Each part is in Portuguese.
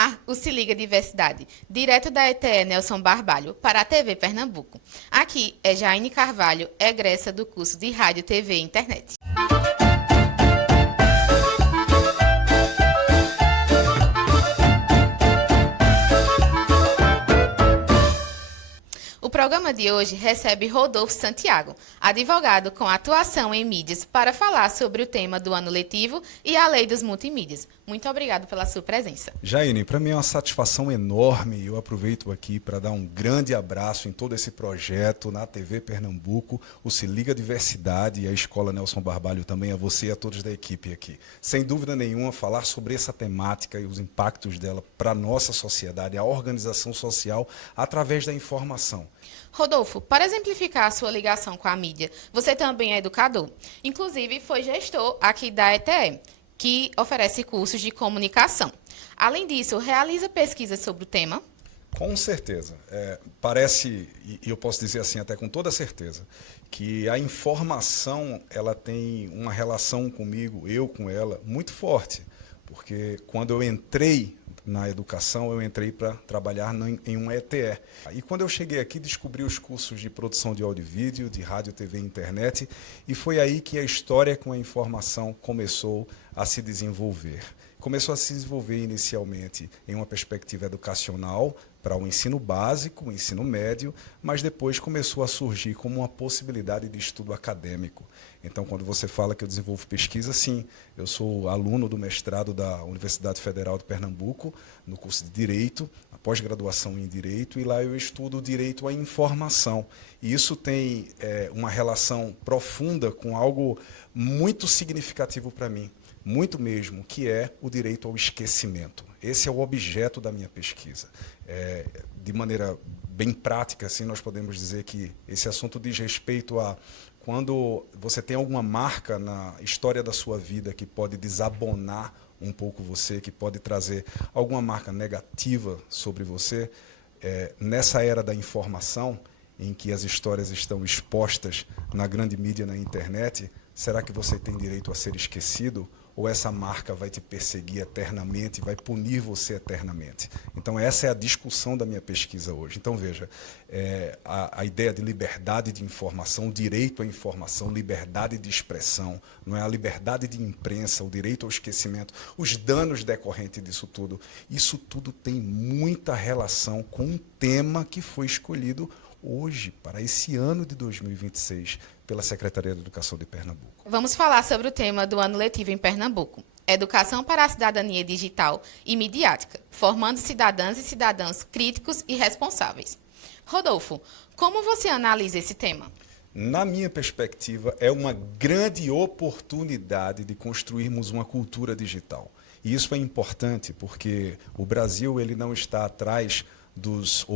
ar, o Se Liga Diversidade, direto da ETE Nelson Barbalho, para a TV Pernambuco. Aqui é Jaine Carvalho, egressa do curso de Rádio, TV e Internet. O programa de hoje recebe Rodolfo Santiago, advogado com atuação em mídias, para falar sobre o tema do ano letivo e a lei dos multimídias. Muito obrigado pela sua presença. Jaine, para mim é uma satisfação enorme e eu aproveito aqui para dar um grande abraço em todo esse projeto na TV Pernambuco, o Se Liga Diversidade e a Escola Nelson Barbalho também, a você e a todos da equipe aqui. Sem dúvida nenhuma, falar sobre essa temática e os impactos dela para a nossa sociedade, a organização social, através da informação. Rodolfo, para exemplificar a sua ligação com a mídia, você também é educador. Inclusive, foi gestor aqui da ETE, que oferece cursos de comunicação. Além disso, realiza pesquisas sobre o tema? Com certeza. Parece, e eu posso dizer assim até com toda certeza, que a informação ela tem uma relação comigo, eu com ela, muito forte. Porque quando eu entrei na educação, eu entrei para trabalhar em um ETE. E quando eu cheguei aqui, descobri os cursos de produção de áudio e vídeo, de rádio, TV e internet, e foi aí que a história com a informação começou a se desenvolver. Começou a se desenvolver inicialmente em uma perspectiva educacional, para o ensino básico, o ensino médio, mas depois começou a surgir como uma possibilidade de estudo acadêmico. Então, quando você fala que eu desenvolvo pesquisa, sim, eu sou aluno do mestrado da Universidade Federal de Pernambuco, no curso de Direito, a pós-graduação em Direito, e lá eu estudo o direito à informação. E isso tem uma relação profunda com algo muito significativo para mim, muito mesmo, que é o direito ao esquecimento. Esse é o objeto da minha pesquisa. De maneira bem prática, assim, nós podemos dizer que esse assunto diz respeito a quando você tem alguma marca na história da sua vida que pode desabonar um pouco você, que pode trazer alguma marca negativa sobre você, nessa era da informação, em que as histórias estão expostas na grande mídia, na internet, será que você tem direito a ser esquecido? Ou essa marca vai te perseguir eternamente, vai punir você eternamente? Então, essa é a discussão da minha pesquisa hoje. Então, veja, a ideia de liberdade de informação, direito à informação, liberdade de expressão, não é a liberdade de imprensa, o direito ao esquecimento, os danos decorrentes disso tudo. Isso tudo tem muita relação com um tema que foi escolhido hoje, para esse ano de 2026, pela Secretaria de Educação de Pernambuco. Vamos falar sobre o tema do ano letivo em Pernambuco. Educação para a cidadania digital e midiática, formando cidadãs e cidadãos críticos e responsáveis. Rodolfo, como você analisa esse tema? Na minha perspectiva, é uma grande oportunidade de construirmos uma cultura digital. E isso é importante porque o Brasil ele não está atrás dos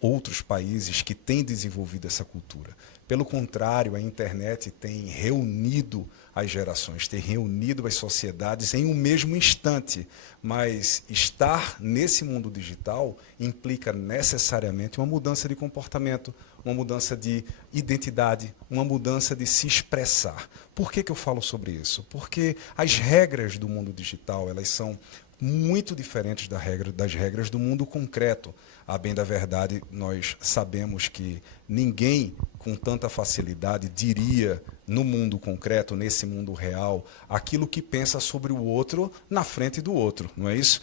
outros países que têm desenvolvido essa cultura. Pelo contrário, a internet tem reunido as gerações, tem reunido as sociedades em um mesmo instante. Mas estar nesse mundo digital implica necessariamente uma mudança de comportamento, uma mudança de identidade, uma mudança de se expressar. Por que eu falo sobre isso? Porque as regras do mundo digital, elas são muito diferentes das regras do mundo concreto. A bem da verdade, nós sabemos que ninguém com tanta facilidade diria no mundo concreto, nesse mundo real, aquilo que pensa sobre o outro na frente do outro, não é isso?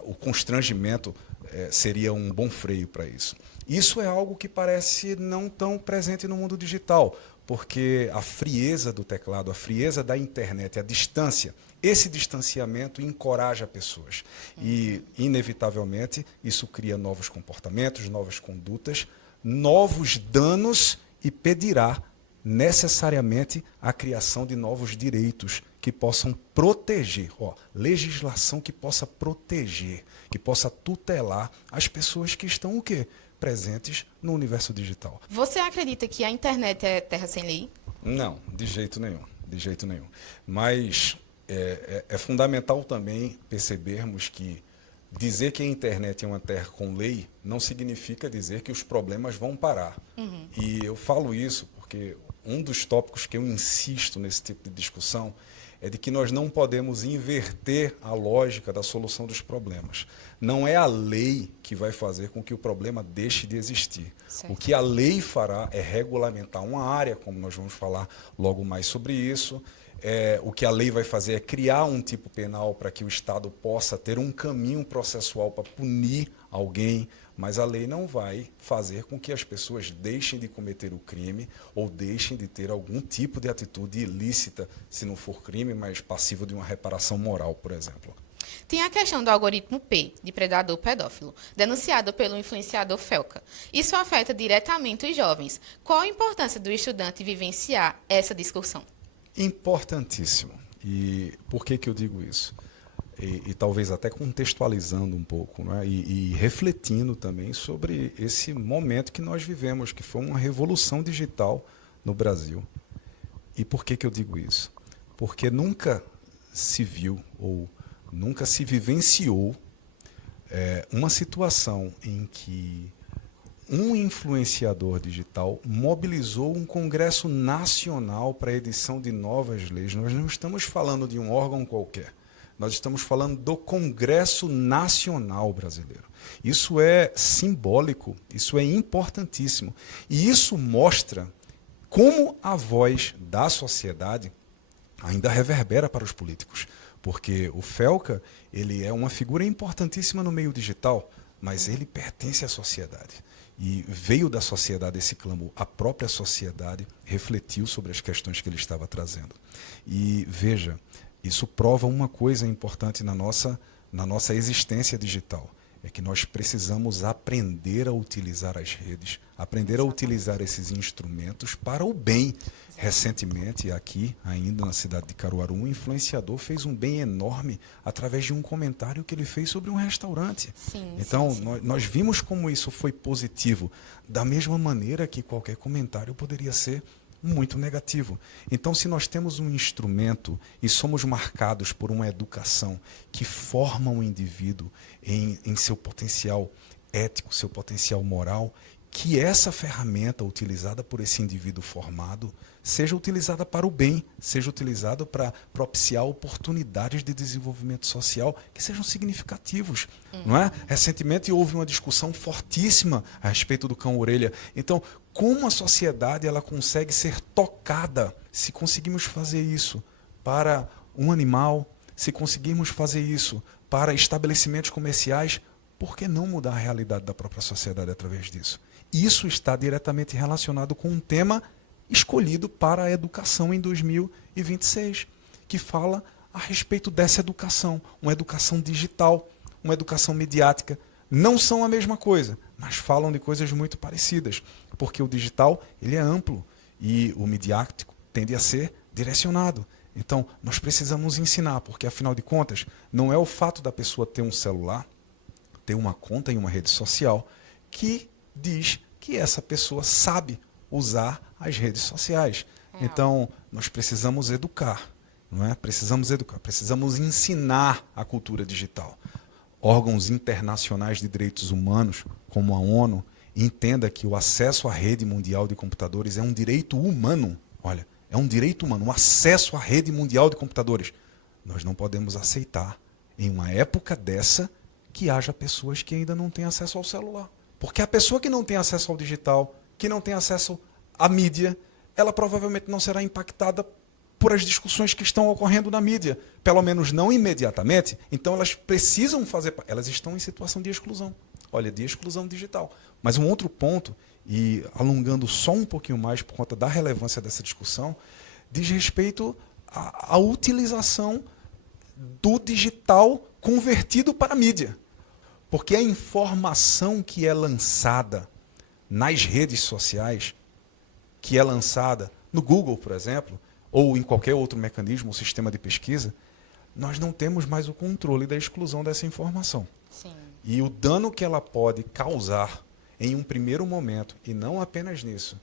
O constrangimento seria um bom freio para isso. Isso é algo que parece não tão presente no mundo digital, porque a frieza do teclado, a frieza da internet, a distância, esse distanciamento encoraja pessoas. E, inevitavelmente, isso cria novos comportamentos, novas condutas, novos danos e pedirá necessariamente a criação de novos direitos que possam proteger, legislação que possa proteger, que possa tutelar as pessoas que estão o quê? Presentes no universo digital. Você acredita que a internet é terra sem lei? Não, de jeito nenhum, de jeito nenhum. Mas é fundamental também percebermos que dizer que a internet é uma terra com lei não significa dizer que os problemas vão parar. E eu falo isso porque um dos tópicos que eu insisto nesse tipo de discussão é de que nós não podemos inverter a lógica da solução dos problemas. Não é a lei que vai fazer com que o problema deixe de existir. Certo. O que a lei fará é regulamentar uma área, como nós vamos falar logo mais sobre isso. O que a lei vai fazer é criar um tipo penal para que o Estado possa ter um caminho processual para punir alguém, mas a lei não vai fazer com que as pessoas deixem de cometer o crime ou deixem de ter algum tipo de atitude ilícita, se não for crime, mas passivo de uma reparação moral, por exemplo. Tem a questão do algoritmo P, de predador pedófilo, denunciado pelo influenciador Felca. Isso afeta diretamente os jovens. Qual a importância do estudante vivenciar essa discussão? Importantíssimo. E por que eu digo isso? E talvez até contextualizando um pouco, né? E refletindo também sobre esse momento que nós vivemos, que foi uma revolução digital no Brasil. E por que eu digo isso? Porque nunca se viu ou nunca se vivenciou uma situação em que um influenciador digital mobilizou um congresso nacional para a edição de novas leis. Nós não estamos falando de um órgão qualquer. Nós estamos falando do Congresso Nacional Brasileiro. Isso é simbólico, isso é importantíssimo. E isso mostra como a voz da sociedade ainda reverbera para os políticos. Porque o Felca, ele é uma figura importantíssima no meio digital, mas ele pertence à sociedade. E veio da sociedade esse clamor. A própria sociedade refletiu sobre as questões que ele estava trazendo. E veja, isso prova uma coisa importante na nossa existência digital. É que nós precisamos aprender a utilizar as redes, aprender a utilizar esses instrumentos para o bem. Recentemente, aqui, ainda na cidade de Caruaru, um influenciador fez um bem enorme através de um comentário que ele fez sobre um restaurante. Sim, então, sim. Nós vimos como isso foi positivo, da mesma maneira que qualquer comentário poderia ser muito negativo. Então, se nós temos um instrumento e somos marcados por uma educação que forma o indivíduo em seu potencial ético, seu potencial moral, que essa ferramenta utilizada por esse indivíduo formado seja utilizada para o bem, seja utilizada para propiciar oportunidades de desenvolvimento social que sejam significativos. Não é? Recentemente houve uma discussão fortíssima a respeito do cão-orelha. Então, como a sociedade ela consegue ser tocada se conseguimos fazer isso para um animal, se conseguirmos fazer isso para estabelecimentos comerciais, por que não mudar a realidade da própria sociedade através disso? Isso está diretamente relacionado com um tema escolhido para a educação em 2026, que fala a respeito dessa educação, uma educação digital, uma educação midiática. Não são a mesma coisa, mas falam de coisas muito parecidas, porque o digital ele é amplo e o midiático tende a ser direcionado. Então, nós precisamos ensinar, porque, afinal de contas, não é o fato da pessoa ter um celular, ter uma conta em uma rede social, que diz que essa pessoa sabe usar as redes sociais. Então, nós precisamos educar, não é? Precisamos educar, precisamos ensinar a cultura digital. Órgãos internacionais de direitos humanos, como a ONU, entenda que o acesso à rede mundial de computadores é um direito humano. Olha, é um direito humano, o acesso à rede mundial de computadores. Nós não podemos aceitar, em uma época dessa, que haja pessoas que ainda não têm acesso ao celular. Porque a pessoa que não tem acesso ao digital, que não tem acesso à mídia, ela provavelmente não será impactada por as discussões que estão ocorrendo na mídia. Pelo menos não imediatamente. Então elas precisam fazer... Elas estão em situação de exclusão. Olha, de exclusão digital. Mas um outro ponto, e alongando só um pouquinho mais por conta da relevância dessa discussão, diz respeito à utilização do digital convertido para a mídia. Porque a informação que é lançada nas redes sociais, que é lançada no Google, por exemplo, ou em qualquer outro mecanismo ou sistema de pesquisa, nós não temos mais o controle da exclusão dessa informação. Sim. E o dano que ela pode causar em um primeiro momento, e não apenas nisso,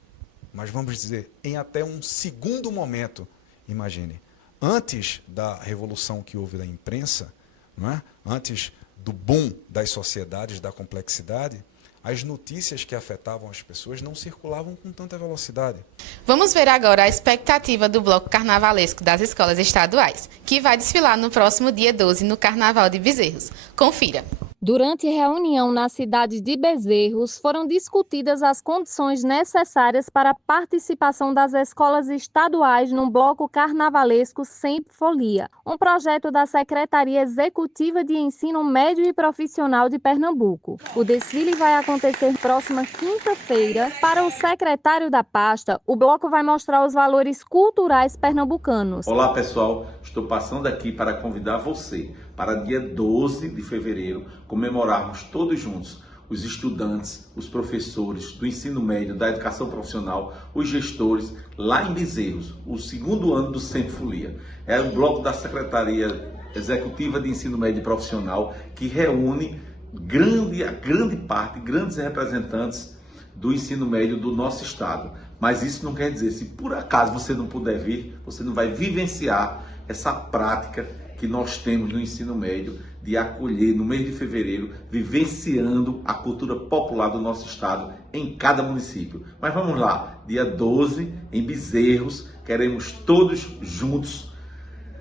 mas vamos dizer, em até um segundo momento, imagine, antes da revolução que houve da imprensa, não é? Antes do boom das sociedades, da complexidade, as notícias que afetavam as pessoas não circulavam com tanta velocidade. Vamos ver agora a expectativa do bloco carnavalesco das escolas estaduais, que vai desfilar no próximo dia 12 no Carnaval de Bezerros. Confira. Durante reunião na cidade de Bezerros, foram discutidas as condições necessárias para a participação das escolas estaduais no bloco carnavalesco Sempre Folia, um projeto da Secretaria Executiva de Ensino Médio e Profissional de Pernambuco. O desfile vai acontecer próxima quinta-feira. Para o secretário da pasta, o bloco vai mostrar os valores culturais pernambucanos. Olá pessoal, estou passando aqui para convidar você para dia 12 de fevereiro comemorarmos todos juntos, os estudantes, os professores do ensino médio, da educação profissional, os gestores, lá em Bezerros, o segundo ano do Sempre Folia. É o bloco da Secretaria Executiva de Ensino Médio e Profissional que reúne grandes representantes do ensino médio do nosso estado. Mas isso não quer dizer, se por acaso você não puder vir, você não vai vivenciar essa prática que nós temos no ensino médio de acolher no mês de fevereiro, vivenciando a cultura popular do nosso estado em cada município. Mas vamos lá, dia 12 em Bezerros, queremos todos juntos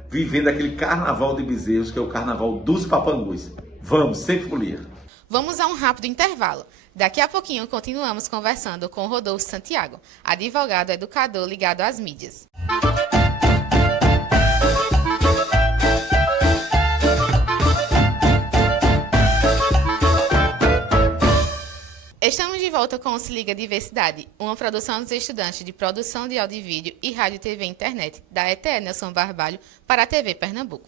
vivendo aquele carnaval de Bezerros, que é o carnaval dos papangus. Vamos, Sempre Folia. Vamos a um rápido intervalo. Daqui a pouquinho continuamos conversando com Rodolfo Santiago, advogado educador ligado às mídias. Estamos de volta com o Se Liga Diversidade, uma produção dos estudantes de produção de áudio e vídeo e rádio, TV e internet da ETE Nelson Barbalho para a TV Pernambuco.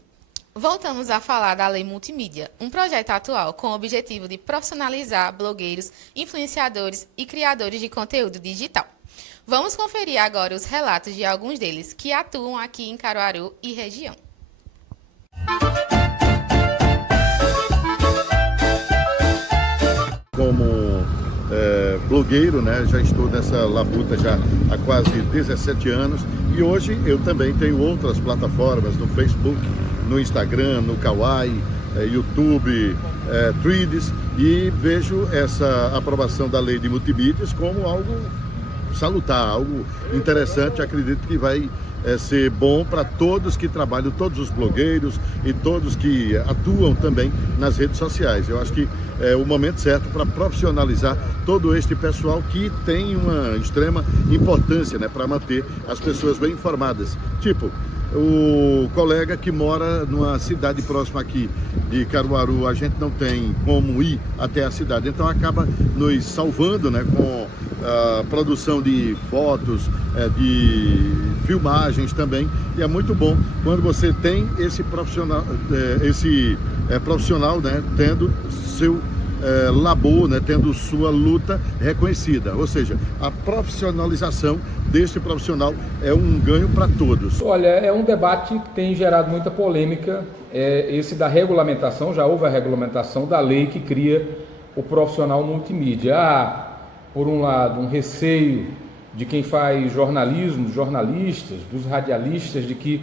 Voltamos a falar da Lei Multimídia, um projeto atual com o objetivo de profissionalizar blogueiros, influenciadores e criadores de conteúdo digital. Vamos conferir agora os relatos de alguns deles que atuam aqui em Caruaru e região. Como blogueiro, né? Já estou nessa labuta já há quase 17 anos e hoje eu também tenho outras plataformas no Facebook, no Instagram, no Kawaii, YouTube, Threads, e vejo essa aprovação da lei de multimídias como algo salutar, algo interessante. Acredito que vai ser bom para todos que trabalham, todos os blogueiros e todos que atuam também nas redes sociais. Eu acho que é o momento certo para profissionalizar todo este pessoal que tem uma extrema importância, né, para manter as pessoas bem informadas. Tipo, o colega que mora numa cidade próxima aqui de Caruaru, a gente não tem como ir até a cidade, então acaba nos salvando, né, com a produção de fotos, de filmagens também, e é muito bom quando você tem esse profissional, profissional, né, tendo seu labor, né, tendo sua luta reconhecida, ou seja, a profissionalização deste profissional é um ganho para todos. Olha, é um debate que tem gerado muita polêmica, esse da regulamentação. Já houve a regulamentação da lei que cria o profissional multimídia. Há, por um lado, um receio de quem faz jornalismo, dos jornalistas, dos radialistas, de que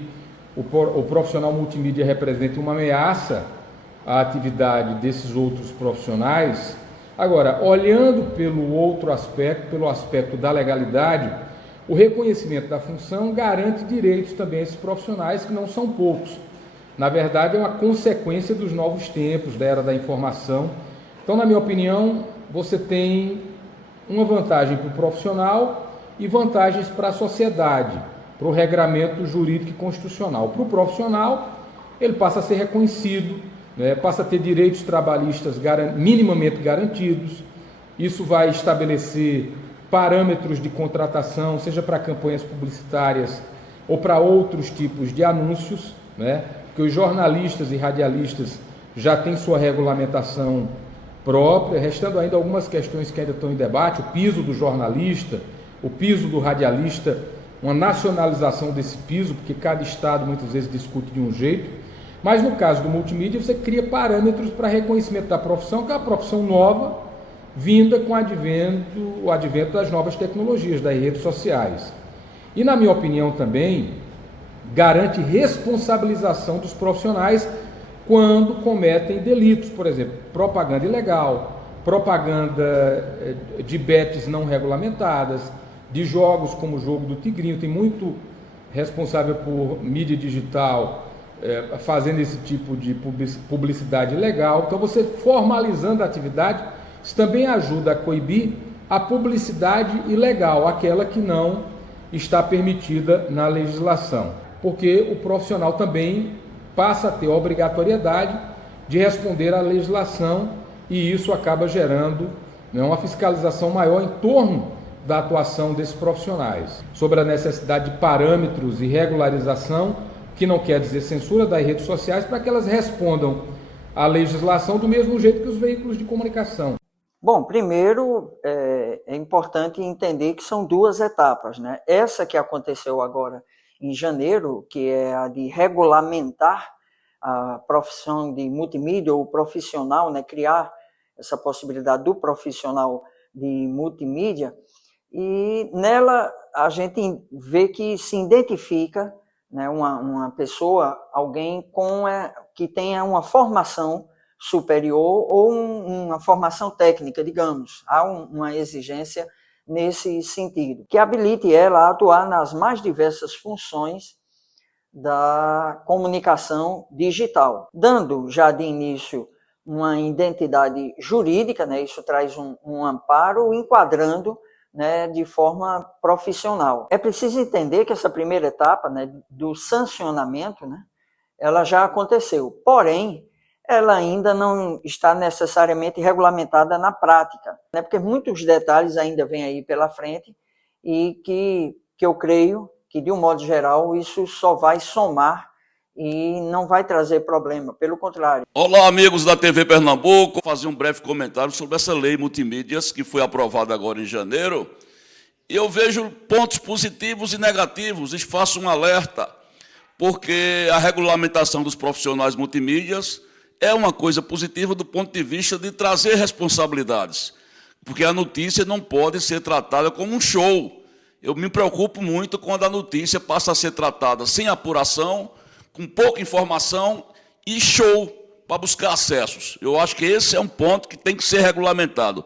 o profissional multimídia represente uma ameaça à atividade desses outros profissionais. Agora, olhando pelo outro aspecto, pelo aspecto da legalidade, o reconhecimento da função garante direitos também a esses profissionais, que não são poucos. Na verdade, é uma consequência dos novos tempos, da era da informação. Então, na minha opinião, você tem uma vantagem para o profissional e vantagens para a sociedade, para o regramento jurídico e constitucional. Para o profissional, ele passa a ser reconhecido, passa a ter direitos trabalhistas minimamente garantidos. Isso vai estabelecer parâmetros de contratação, seja para campanhas publicitárias ou para outros tipos de anúncios, porque os jornalistas e radialistas já têm sua regulamentação própria, restando ainda algumas questões que ainda estão em debate: o piso do jornalista, o piso do radialista, uma nacionalização desse piso, porque cada estado muitas vezes discute de um jeito. Mas no caso do multimídia, você cria parâmetros para reconhecimento da profissão, que é uma profissão nova, vinda com o advento das novas tecnologias, das redes sociais. E, na minha opinião, também garante responsabilização dos profissionais quando cometem delitos, por exemplo, propaganda ilegal, propaganda de bets não regulamentadas, de jogos como o jogo do Tigrinho. Tem muito responsável por mídia digital fazendo esse tipo de publicidade ilegal. Então, você formalizando a atividade, isso também ajuda a coibir a publicidade ilegal, aquela que não está permitida na legislação, porque o profissional também passa a ter a obrigatoriedade de responder à legislação e isso acaba gerando, né, uma fiscalização maior em torno da atuação desses profissionais. Sobre a necessidade de parâmetros e regularização, que não quer dizer censura das redes sociais, para que elas respondam à legislação do mesmo jeito que os veículos de comunicação. Bom, primeiro é importante entender que são duas etapas, né? Essa que aconteceu agora em janeiro, que é a de regulamentar a profissão de multimídia ou profissional, né? Criar essa possibilidade do profissional de multimídia, e nela a gente vê que se identifica, né, uma pessoa, alguém que tenha uma formação superior ou uma formação técnica, digamos. Há uma exigência nesse sentido, que habilite ela a atuar nas mais diversas funções da comunicação digital, dando já de início uma identidade jurídica, né, isso traz um amparo, enquadrando, né, de forma profissional. É preciso entender que essa primeira etapa, né, do sancionamento, né, ela já aconteceu, porém, ela ainda não está necessariamente regulamentada na prática, né? Porque muitos detalhes ainda vêm aí pela frente e que eu creio que, de um modo geral, isso só vai somar e não vai trazer problema, pelo contrário. Olá, amigos da TV Pernambuco. Vou fazer um breve comentário sobre essa lei multimídias que foi aprovada agora em janeiro. Eu vejo pontos positivos e negativos e faço um alerta, porque a regulamentação dos profissionais multimídias é uma coisa positiva do ponto de vista de trazer responsabilidades, porque a notícia não pode ser tratada como um show. Eu me preocupo muito quando a notícia passa a ser tratada sem apuração, com pouca informação e show para buscar acessos. Eu acho que esse é um ponto que tem que ser regulamentado,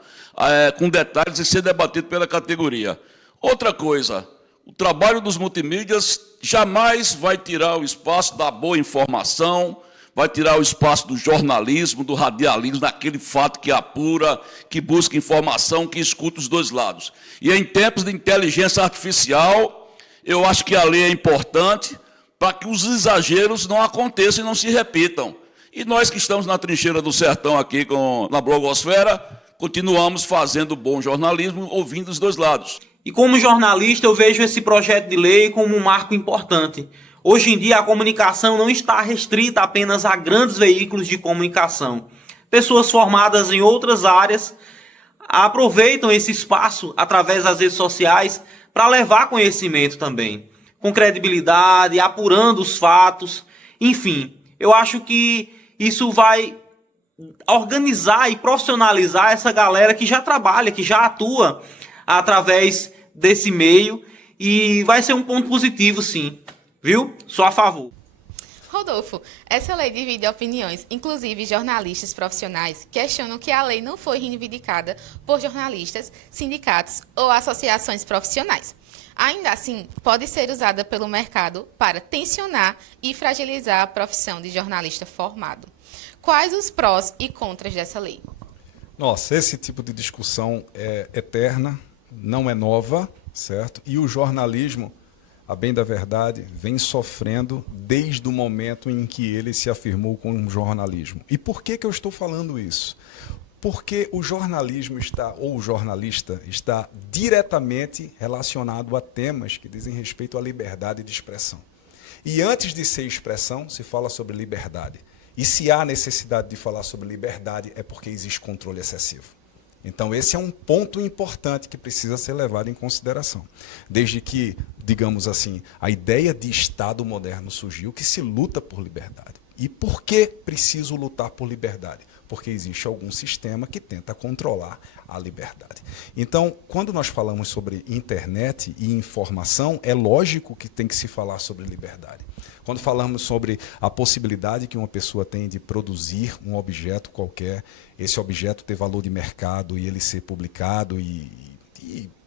com detalhes e ser debatido pela categoria. Outra coisa, o trabalho dos multimídias jamais vai tirar o espaço da boa informação, vai tirar o espaço do jornalismo, do radialismo, daquele fato que apura, que busca informação, que escuta os dois lados. E em tempos de inteligência artificial, eu acho que a lei é importante para que os exageros não aconteçam e não se repitam. E nós que estamos na trincheira do sertão aqui na blogosfera, continuamos fazendo bom jornalismo, ouvindo os dois lados. E como jornalista, eu vejo esse projeto de lei como um marco importante. Hoje em dia, a comunicação não está restrita apenas a grandes veículos de comunicação. Pessoas formadas em outras áreas aproveitam esse espaço através das redes sociais para levar conhecimento também, com credibilidade, apurando os fatos. Enfim, eu acho que isso vai organizar e profissionalizar essa galera que já trabalha, que já atua através desse meio, e vai ser um ponto positivo, sim. Viu? Sou a favor. Rodolfo, essa lei divide opiniões, inclusive jornalistas profissionais questionam que a lei não foi reivindicada por jornalistas, sindicatos ou associações profissionais. Ainda assim, pode ser usada pelo mercado para tensionar e fragilizar a profissão de jornalista formado. Quais os prós e contras dessa lei? Nossa, esse tipo de discussão é eterna, não é nova, certo? E o jornalismo, a bem da verdade, vem sofrendo desde o momento em que ele se afirmou como jornalismo. E por que eu estou falando isso? Porque o jornalismo o jornalista está diretamente relacionado a temas que dizem respeito à liberdade de expressão. E antes de ser expressão, se fala sobre liberdade. E se há necessidade de falar sobre liberdade, é porque existe controle excessivo. Então, esse é um ponto importante que precisa ser levado em consideração. Desde que, digamos assim, a ideia de Estado moderno surgiu, que se luta por liberdade. E por que preciso lutar por liberdade? porque existe algum sistema que tenta controlar a liberdade. Então, quando nós falamos sobre internet e informação, é lógico que tem que se falar sobre liberdade. Quando falamos sobre a possibilidade que uma pessoa tem de produzir um objeto qualquer, esse objeto ter valor de mercado e ele ser publicado e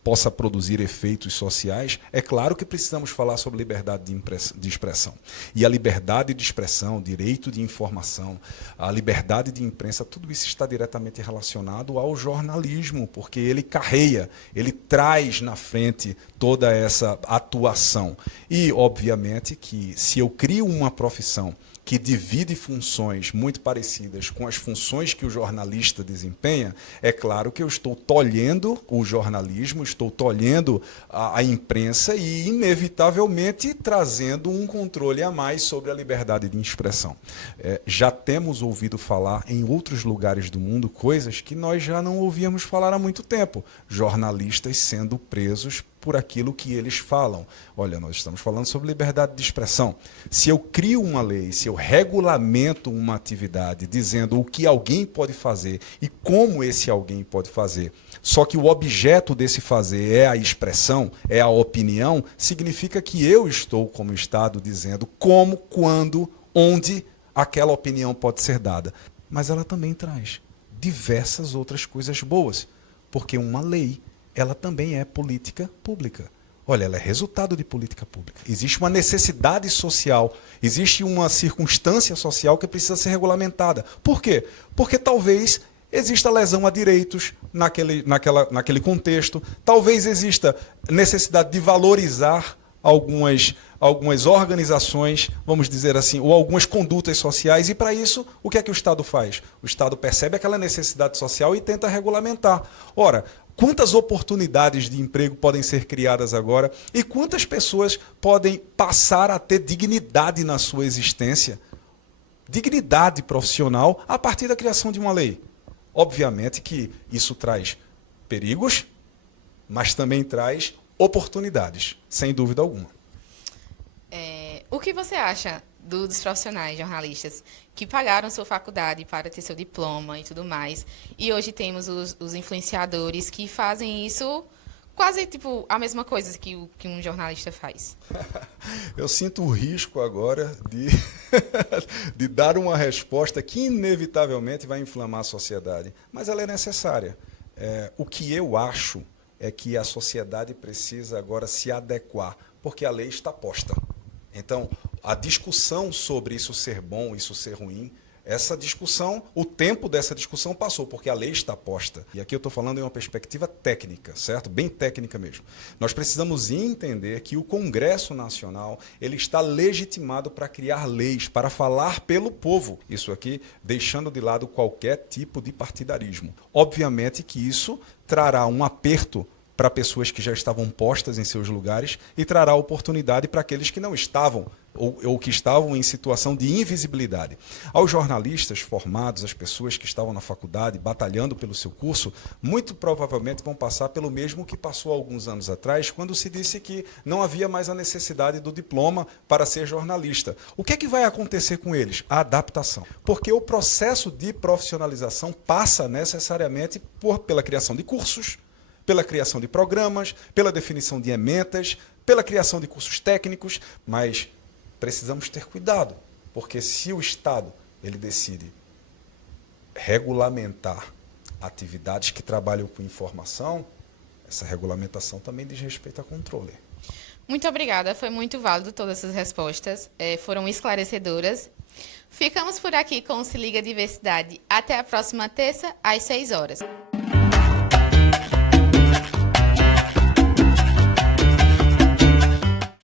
possa produzir efeitos sociais, é claro que precisamos falar sobre liberdade de expressão. E a liberdade de expressão, direito de informação, a liberdade de imprensa, tudo isso está diretamente relacionado ao jornalismo, porque ele carreia, ele traz na frente toda essa atuação. E, obviamente, que se eu crio uma profissão que divide funções muito parecidas com as funções que o jornalista desempenha, é claro que eu estou tolhendo o jornalismo, estou tolhendo a imprensa e, inevitavelmente, trazendo um controle a mais sobre a liberdade de expressão. Já temos ouvido falar em outros lugares do mundo coisas que nós já não ouvíamos falar há muito tempo. Jornalistas sendo presos por aquilo que eles falam. Olha, nós estamos falando sobre liberdade de expressão. Se eu crio uma lei, se eu regulamento uma atividade dizendo o que alguém pode fazer e como esse alguém pode fazer, só que o objeto desse fazer é a expressão, é a opinião, significa que eu estou, como Estado, dizendo como, quando, onde aquela opinião pode ser dada. Mas ela também traz diversas outras coisas boas, porque uma lei, ela também é política pública. Olha, ela é resultado de política pública. Existe uma necessidade social, existe uma circunstância social que precisa ser regulamentada. Por quê? Porque talvez exista lesão a direitos naquele contexto, talvez exista necessidade de valorizar algumas organizações, vamos dizer assim, ou algumas condutas sociais, e para isso, o que é que o Estado faz? O Estado percebe aquela necessidade social e tenta regulamentar. Ora, quantas oportunidades de emprego podem ser criadas agora e quantas pessoas podem passar a ter dignidade na sua existência, dignidade profissional, a partir da criação de uma lei? Obviamente que isso traz perigos, mas também traz oportunidades, sem dúvida alguma. O que você acha dos profissionais jornalistas que pagaram sua faculdade para ter seu diploma e tudo mais, e hoje temos os influenciadores que fazem isso quase tipo a mesma coisa que um jornalista faz? Eu sinto o risco agora de dar uma resposta que inevitavelmente vai inflamar a sociedade, mas ela é necessária. O que eu acho é que a sociedade precisa agora se adequar, porque a lei está posta. Então, a discussão sobre isso ser bom, isso ser ruim, essa discussão, o tempo dessa discussão passou, porque a lei está posta. E aqui eu estou falando em uma perspectiva técnica, certo? Bem técnica mesmo. Nós precisamos entender que o Congresso Nacional ele está legitimado para criar leis, para falar pelo povo. Isso aqui, deixando de lado qualquer tipo de partidarismo. Obviamente que isso trará um aperto para pessoas que já estavam postas em seus lugares e trará oportunidade para aqueles que não estavam ou que estavam em situação de invisibilidade. Aos jornalistas formados, as pessoas que estavam na faculdade batalhando pelo seu curso, muito provavelmente vão passar pelo mesmo que passou há alguns anos atrás, quando se disse que não havia mais a necessidade do diploma para ser jornalista. O que é que vai acontecer com eles? A adaptação. Porque o processo de profissionalização passa necessariamente pela criação de cursos, pela criação de programas, pela definição de ementas, pela criação de cursos técnicos, mas precisamos ter cuidado, porque se o Estado ele decide regulamentar atividades que trabalham com informação, essa regulamentação também diz respeito a controle. Muito obrigada, foi muito válido todas essas respostas, foram esclarecedoras. Ficamos por aqui com o Se Liga Diversidade. Até a próxima terça, às 6 horas.